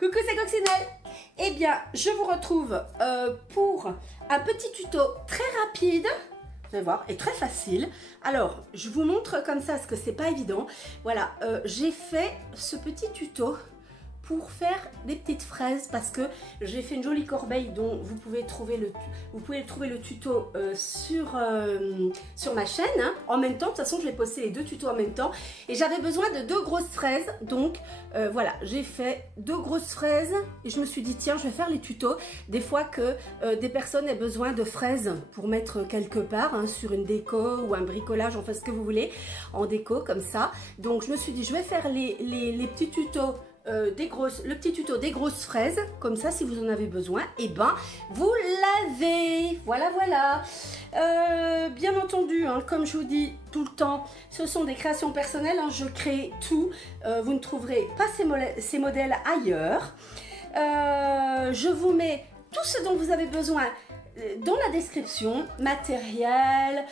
Coucou, c'est Coccinelle. Eh bien, je vous retrouve pour un petit tuto très rapide, vous allez voir, et très facile. Alors, je vous montre comme ça, parce que c'est pas évident. Voilà, j'ai fait ce petit tuto pour faire des petites fraises parce que j'ai fait une jolie corbeille dont vous pouvez trouver le tuto sur ma chaîne, hein. En même temps, de toute façon je vais poster les deux tutos en même temps et j'avais besoin de 2 grosses fraises, donc voilà, j'ai fait 2 grosses fraises et je me suis dit tiens, je vais faire les tutos des fois que des personnes aient besoin de fraises pour mettre quelque part, hein, sur une déco ou un bricolage, enfin ce que vous voulez en déco comme ça. Donc je me suis dit je vais faire les petits tutos le petit tuto des grosses fraises, comme ça si vous en avez besoin, et ben vous l'avez. Voilà, voilà. Bien entendu, hein, comme je vous dis tout le temps, ce sont des créations personnelles, hein, je crée tout, vous ne trouverez pas ces modèles ailleurs. Je vous mets tout ce dont vous avez besoin dans la description, matériel,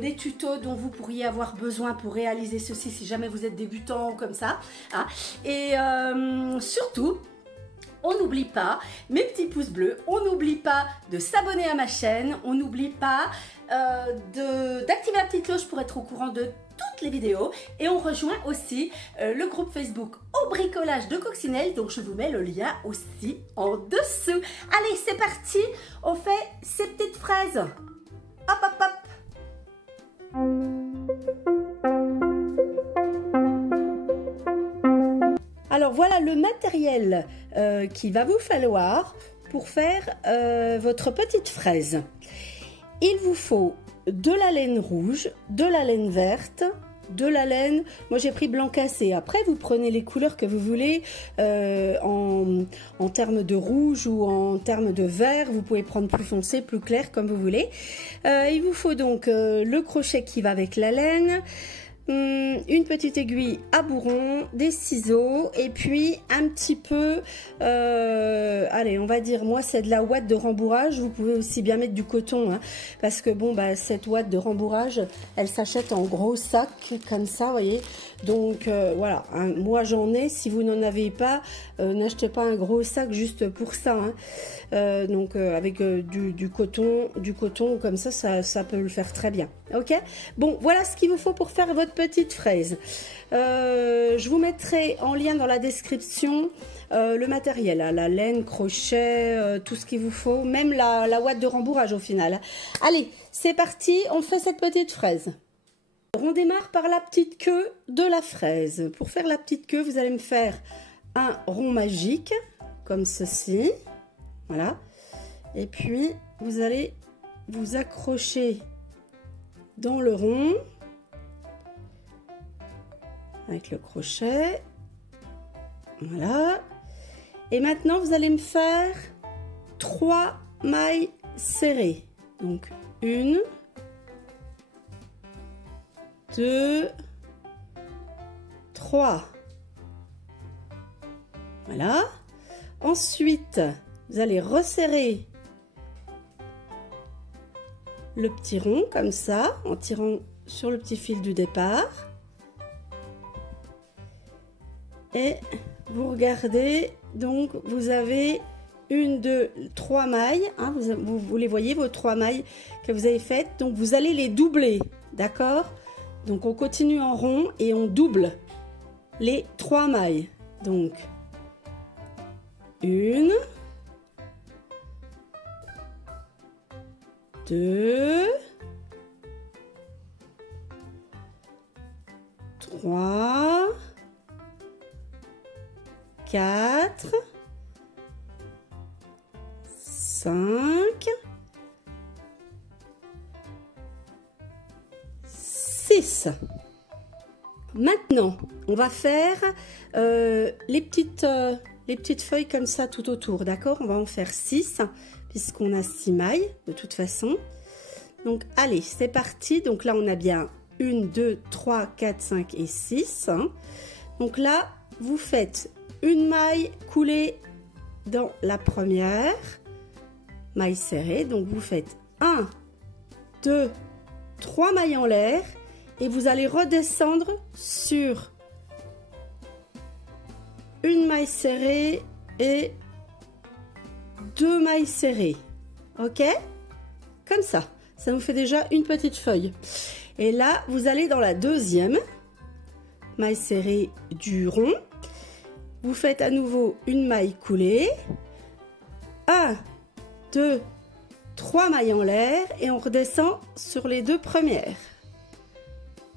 des tutos dont vous pourriez avoir besoin pour réaliser ceci si jamais vous êtes débutant ou comme ça, hein. Et surtout, on n'oublie pas mes petits pouces bleus, on n'oublie pas de s'abonner à ma chaîne, on n'oublie pas d'activer la petite cloche pour être au courant de toutes les vidéos, et on rejoint aussi le groupe Facebook au bricolage de Coccinelle, donc je vous mets le lien aussi en dessous. Allez, c'est parti, on fait ces petites fraises. Hop, hop, hop. Alors voilà le matériel qu'il va vous falloir pour faire votre petite fraise. Il vous faut de la laine rouge, de la laine verte, de la laine, moi j'ai pris blanc cassé. Après vous prenez les couleurs que vous voulez en termes de rouge ou en termes de vert, vous pouvez prendre plus foncé, plus clair comme vous voulez. Il vous faut donc le crochet qui va avec la laine, une petite aiguille à bourron, des ciseaux et puis un petit peu, allez on va dire, moi c'est de la ouate de rembourrage, vous pouvez aussi bien mettre du coton, hein, parce que bon bah cette ouate de rembourrage elle s'achète en gros sac comme ça, vous voyez, donc voilà, hein, moi j'en ai, si vous n'en avez pas, n'achetez pas un gros sac juste pour ça, hein. Donc avec du coton comme ça peut le faire très bien. Ok, bon voilà ce qu'il vous faut pour faire votre petite fraise. Je vous mettrai en lien dans la description le matériel, hein, la laine, crochet, tout ce qu'il vous faut, même la ouate de rembourrage au final. Allez, c'est parti, on fait cette petite fraise. On démarre par la petite queue de la fraise. Pour faire la petite queue, vous allez me faire un rond magique comme ceci, voilà, et puis vous allez vous accrocher dans le rond avec le crochet, voilà, et maintenant vous allez me faire 3 mailles serrées, donc 1, 2, 3, voilà. Ensuite vous allez resserrer le petit rond comme ça en tirant sur le petit fil du départ, et vous regardez, donc vous avez 1, 2, 3 mailles, hein, vous les voyez, vos 3 mailles que vous avez faites, donc vous allez les doubler, d'accord, donc on continue en rond et on double les 3 mailles, donc 1, 2, 3, 4, 5, 6. Maintenant, on va faire les petites feuilles comme ça tout autour, d'accord? On va en faire 6 puisqu'on a 6 mailles de toute façon. Donc allez, c'est parti. Donc là on a bien 1, 2, 3, 4, 5 et 6, hein. Donc là vous faites une maille coulée dans la première maille serrée, donc vous faites 1, 2, 3 mailles en l'air et vous allez redescendre sur une maille serrée et 2 mailles serrées. Ok? Comme ça. Ça nous fait déjà une petite feuille. Et là, vous allez dans la deuxième maille serrée du rond. Vous faites à nouveau une maille coulée. 1, 2, 3 mailles en l'air et on redescend sur les 2 premières.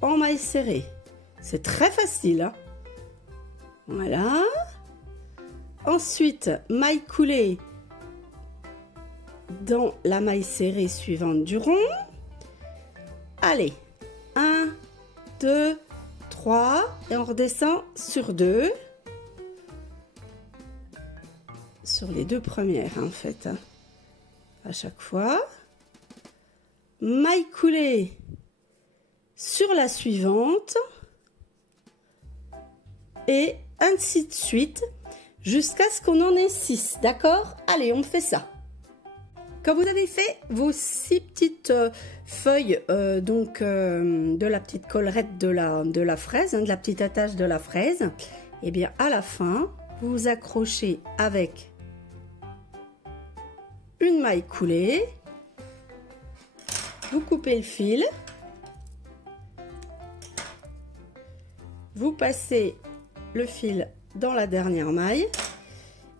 En maille serrée. C'est très facile, hein? Voilà. Ensuite, maille coulée dans la maille serrée suivante du rond. Allez, 1, 2, 3 et on redescend sur 2. Sur les 2 premières en fait, hein. À chaque fois. Maille coulée sur la suivante. Et ainsi de suite jusqu'à ce qu'on en ait 6, d'accord? Allez, on fait ça. Quand vous avez fait vos 6 petites feuilles de la petite collerette de la fraise, hein, de la petite attache de la fraise, et bien à la fin, vous vous accrochez avec une maille coulée, vous coupez le fil, vous passez le fil dans la dernière maille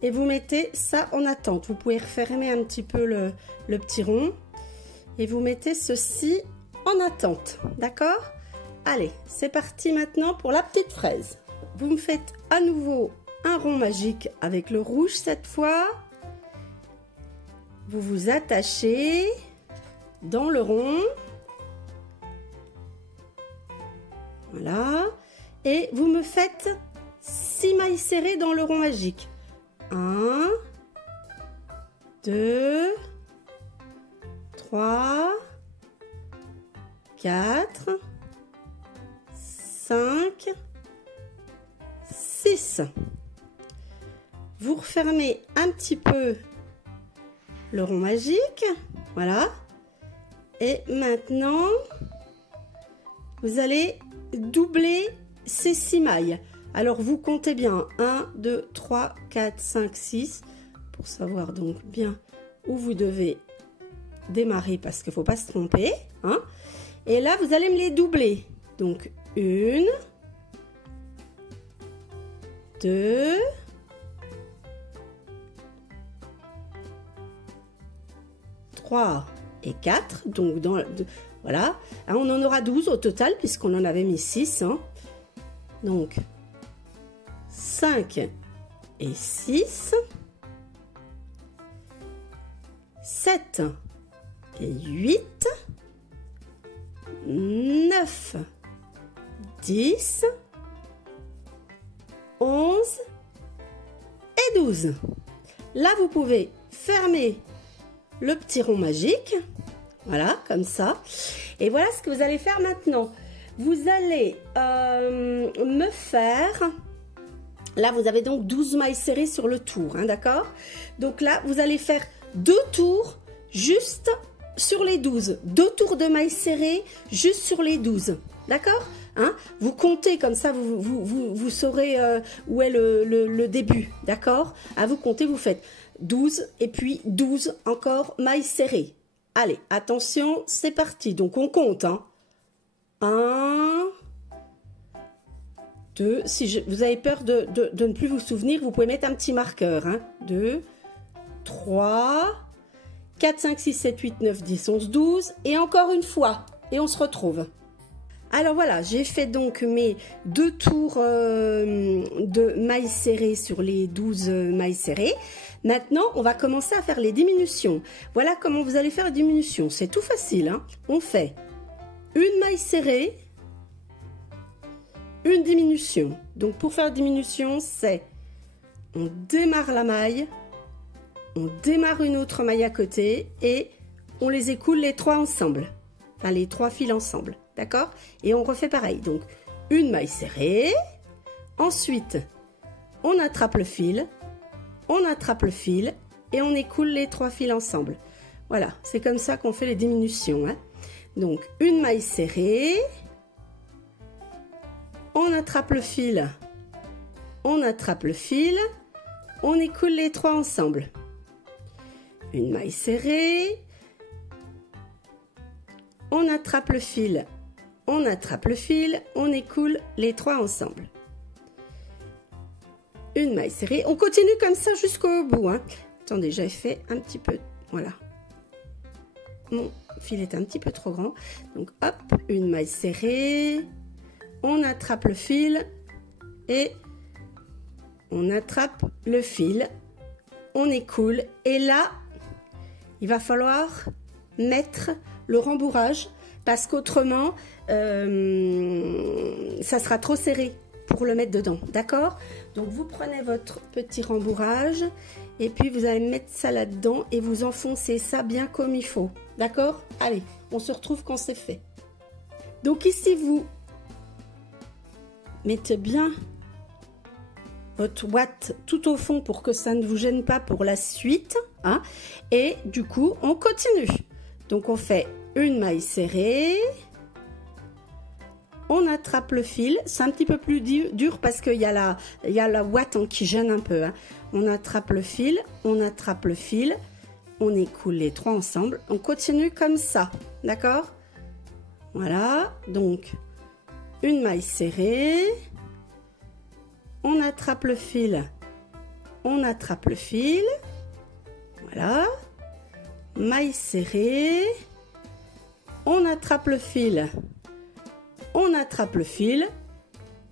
et vous mettez ça en attente. Vous pouvez refermer un petit peu le petit rond et vous mettez ceci en attente, d'accord? Allez, c'est parti maintenant pour la petite fraise. Vous me faites à nouveau un rond magique avec le rouge cette fois. Vous vous attachez dans le rond. Voilà. Et vous me faites 6 mailles serrées dans le rond magique. 1, 2, 3, 4, 5, 6. Vous refermez un petit peu le rond magique. Voilà. Et maintenant, vous allez doubler ces 6 mailles. Alors vous comptez bien 1, 2, 3, 4, 5, 6 pour savoir donc bien où vous devez démarrer parce qu'il ne faut pas se tromper, hein. Et là vous allez me les doubler. Donc 1, 2, 3 et 4. Donc voilà, hein, on en aura 12 au total puisqu'on en avait mis 6, hein. Donc 5 et 6, 7 et 8, 9, 10, 11 et 12. Là, vous pouvez fermer le petit rond magique, voilà, comme ça. Et voilà ce que vous allez faire maintenant. Vous allez me faire... Là, vous avez donc 12 mailles serrées sur le tour, hein, d'accord? Donc là, vous allez faire 2 tours juste sur les 12. 2 tours de mailles serrées juste sur les 12, d'accord? Hein? Vous comptez comme ça, vous saurez où est le début, d'accord? À vous compter, vous faites 12 et puis 12 encore mailles serrées. Allez, attention, c'est parti. Donc, on compte, hein. 1... 2, si vous avez peur de ne plus vous souvenir, vous pouvez mettre un petit marqueur. Hein. 2, 3, 4, 5, 6, 7, 8, 9, 10, 11, 12. Et encore une fois. Et on se retrouve. Alors voilà, j'ai fait donc mes 2 tours de mailles serrées sur les 12 mailles serrées. Maintenant, on va commencer à faire les diminutions. Voilà comment vous allez faire les diminutions. C'est tout facile. Hein. On fait une maille serrée, une diminution. Donc pour faire la diminution, c'est on démarre la maille, on démarre une autre maille à côté et on les écoule les 3 ensemble. Enfin les 3 fils ensemble, d'accord? Et on refait pareil. Donc une maille serrée, ensuite on attrape le fil et on écoule les 3 fils ensemble. Voilà, c'est comme ça qu'on fait les diminutions. Hein. Donc une maille serrée, on attrape le fil, on écoule les 3 ensemble. Une maille serrée, on attrape le fil, on attrape le fil, on écoule les 3 ensemble. Une maille serrée, on continue comme ça jusqu'au bout, hein. Attendez, j'avais fait un petit peu, voilà. Mon fil est un petit peu trop grand, donc hop, une maille serrée, on attrape le fil et on attrape le fil, on écoule et là, il va falloir mettre le rembourrage parce qu'autrement, ça sera trop serré pour le mettre dedans, d'accord? Donc vous prenez votre petit rembourrage et puis vous allez mettre ça là-dedans et vous enfoncez ça bien comme il faut, d'accord? Allez, on se retrouve quand c'est fait. Donc ici, vous mettez bien votre ouate tout au fond pour que ça ne vous gêne pas pour la suite, hein, et du coup, on continue. Donc on fait une maille serrée, on attrape le fil, c'est un petit peu plus dur parce qu'il y a la ouate qui gêne un peu, hein. On attrape le fil, on attrape le fil, on écoule les 3 ensemble, on continue comme ça, d'accord? Voilà, donc une maille serrée, on attrape le fil, on attrape le fil, voilà, maille serrée, on attrape le fil, on attrape le fil,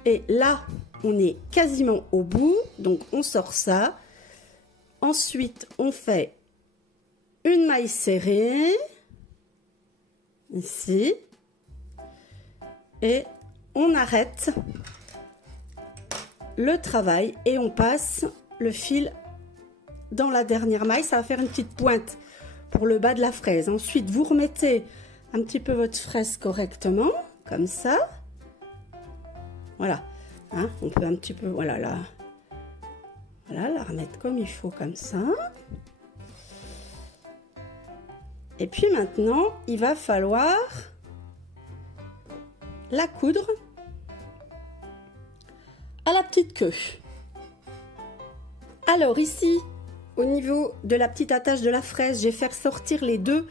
et là, on est quasiment au bout, donc on sort ça. Ensuite, on fait une maille serrée, ici, et on arrête le travail et on passe le fil dans la dernière maille. Ça va faire une petite pointe pour le bas de la fraise. Ensuite, vous remettez un petit peu votre fraise correctement, comme ça. Voilà, hein, on peut un petit peu, voilà, la remettre comme il faut, comme ça. Et puis maintenant, il va falloir la coudre à la petite queue. Alors ici, au niveau de la petite attache de la fraise, je vais faire sortir les 2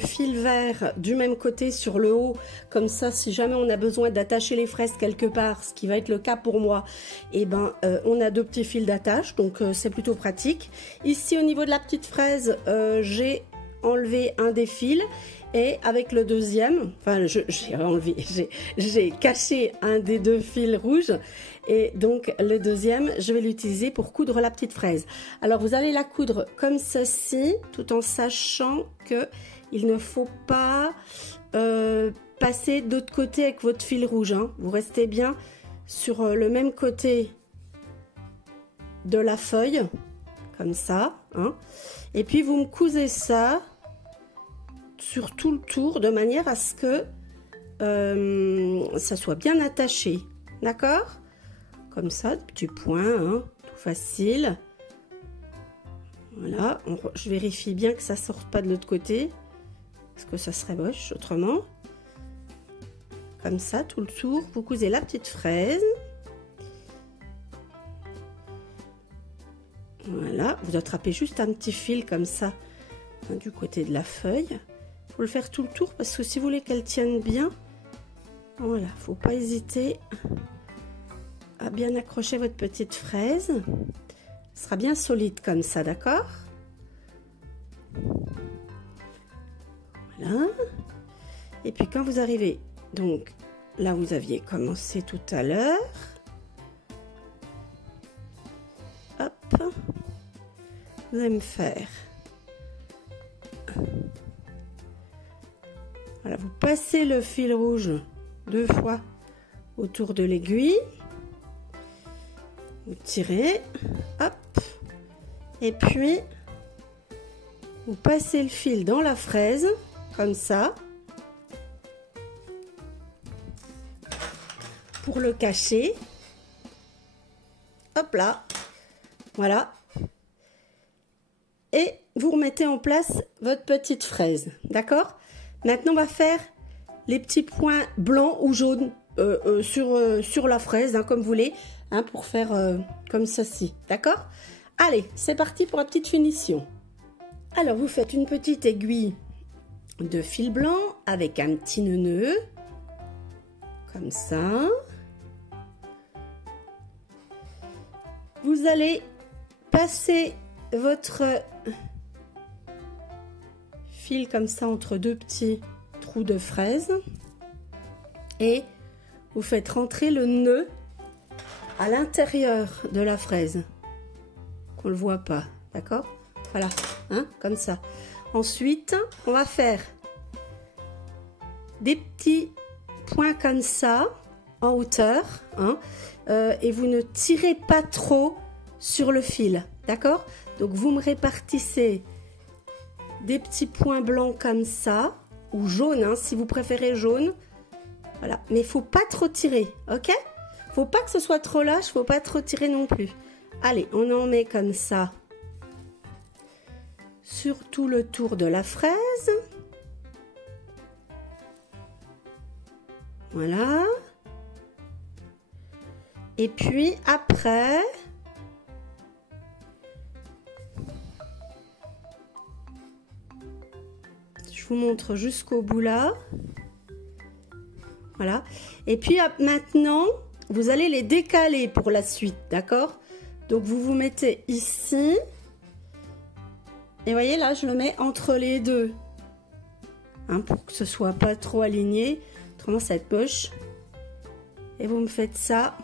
fils verts du même côté sur le haut, comme ça si jamais on a besoin d'attacher les fraises quelque part, ce qui va être le cas pour moi, et ben on a 2 petits fils d'attache, donc c'est plutôt pratique. Ici au niveau de la petite fraise, j'ai enlevé un des fils et avec le deuxième, enfin j'ai caché un des 2 fils rouges et donc le deuxième je vais l'utiliser pour coudre la petite fraise. Alors vous allez la coudre comme ceci, tout en sachant que il ne faut pas passer de l'autre côté avec votre fil rouge, hein. Vous restez bien sur le même côté de la feuille, comme ça, hein. Et puis vous me cousez ça sur tout le tour de manière à ce que ça soit bien attaché, d'accord? Comme ça, petit point, hein, tout facile. Voilà, je vérifie bien que ça sorte pas de l'autre côté, parce que ça serait moche autrement. Comme ça, tout le tour, vous cousez la petite fraise. Voilà, vous attrapez juste un petit fil comme ça, hein, du côté de la feuille. Il faut le faire tout le tour parce que si vous voulez qu'elle tienne bien, voilà, faut pas hésiter à bien accrocher votre petite fraise. Elle sera bien solide comme ça, d'accord? Voilà. Et puis quand vous arrivez donc là où vous aviez commencé tout à l'heure, hop, vous allez me faire, voilà, vous passez le fil rouge 2 fois autour de l'aiguille, vous tirez, hop, et puis vous passez le fil dans la fraise comme ça pour le cacher. Hop là, voilà, et vous remettez en place votre petite fraise, d'accord? Maintenant on va faire les petits points blancs ou jaunes sur la fraise, hein, comme vous voulez, hein, pour faire comme ceci, d'accord? Allez, c'est parti pour la petite finition. Alors, vous faites une petite aiguille de fil blanc avec un petit nœud, comme ça. Vous allez passer votre fil comme ça entre deux petits trous de fraise et vous faites rentrer le nœud à l'intérieur de la fraise, qu'on ne le voit pas, d'accord? Voilà, hein, comme ça. Ensuite, on va faire des petits points comme ça, en hauteur, hein, et vous ne tirez pas trop sur le fil, d'accord? Donc, vous me répartissez des petits points blancs comme ça, ou jaune, hein, si vous préférez jaune. Voilà, mais il faut pas trop tirer, ok? Faut pas que ce soit trop lâche, faut pas trop tirer non plus. Allez, on en met comme ça sur tout le tour de la fraise. Voilà. Et puis après, je vous montre jusqu'au bout là. Voilà. Et puis maintenant, vous allez les décaler pour la suite, d'accord? Donc vous vous mettez ici. Et voyez là, je le mets entre les deux. Hein, pour que ce soit pas trop aligné. Autrement, ça va être moche. Et vous me faites ça.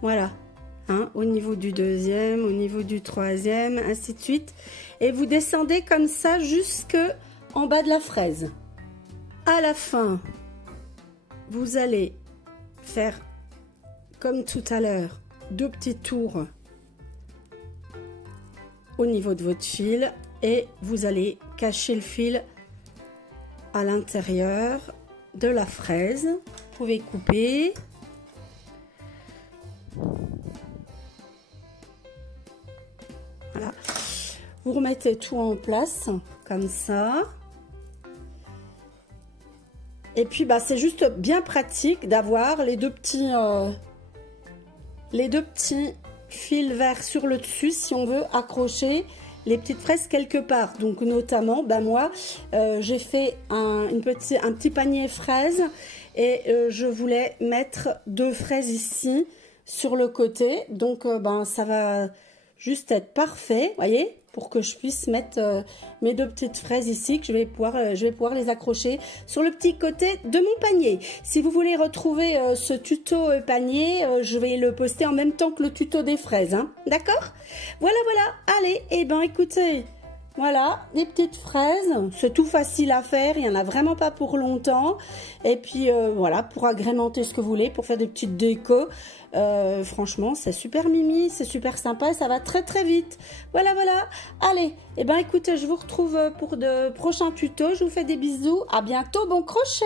Voilà. Hein, au niveau du deuxième, au niveau du troisième, ainsi de suite. Et vous descendez comme ça jusque en bas de la fraise. À la fin, vous allez faire comme tout à l'heure, deux petits tours au niveau de votre fil et vous allez cacher le fil à l'intérieur de la fraise. Vous pouvez couper. Voilà. Vous remettez tout en place comme ça. Et puis bah c'est juste bien pratique d'avoir les deux petits fils verts sur le dessus si on veut accrocher les petites fraises quelque part. Donc notamment, bah moi j'ai fait un petit panier fraises et je voulais mettre deux fraises ici sur le côté. Donc ben ça va juste être parfait, voyez, pour que je puisse mettre mes deux petites fraises ici, que je vais pouvoir les accrocher sur le petit côté de mon panier. Si vous voulez retrouver ce tuto panier, je vais le poster en même temps que le tuto des fraises, hein, d'accord? Voilà, voilà, allez, et ben écoutez, voilà, des petites fraises, c'est tout facile à faire, il n'y en a vraiment pas pour longtemps. Et puis voilà, pour agrémenter ce que vous voulez, pour faire des petites décos, franchement, c'est super mimi, c'est super sympa et ça va très très vite. Voilà, voilà, allez, et ben écoutez, je vous retrouve pour de prochains tutos, je vous fais des bisous, à bientôt, bon crochet!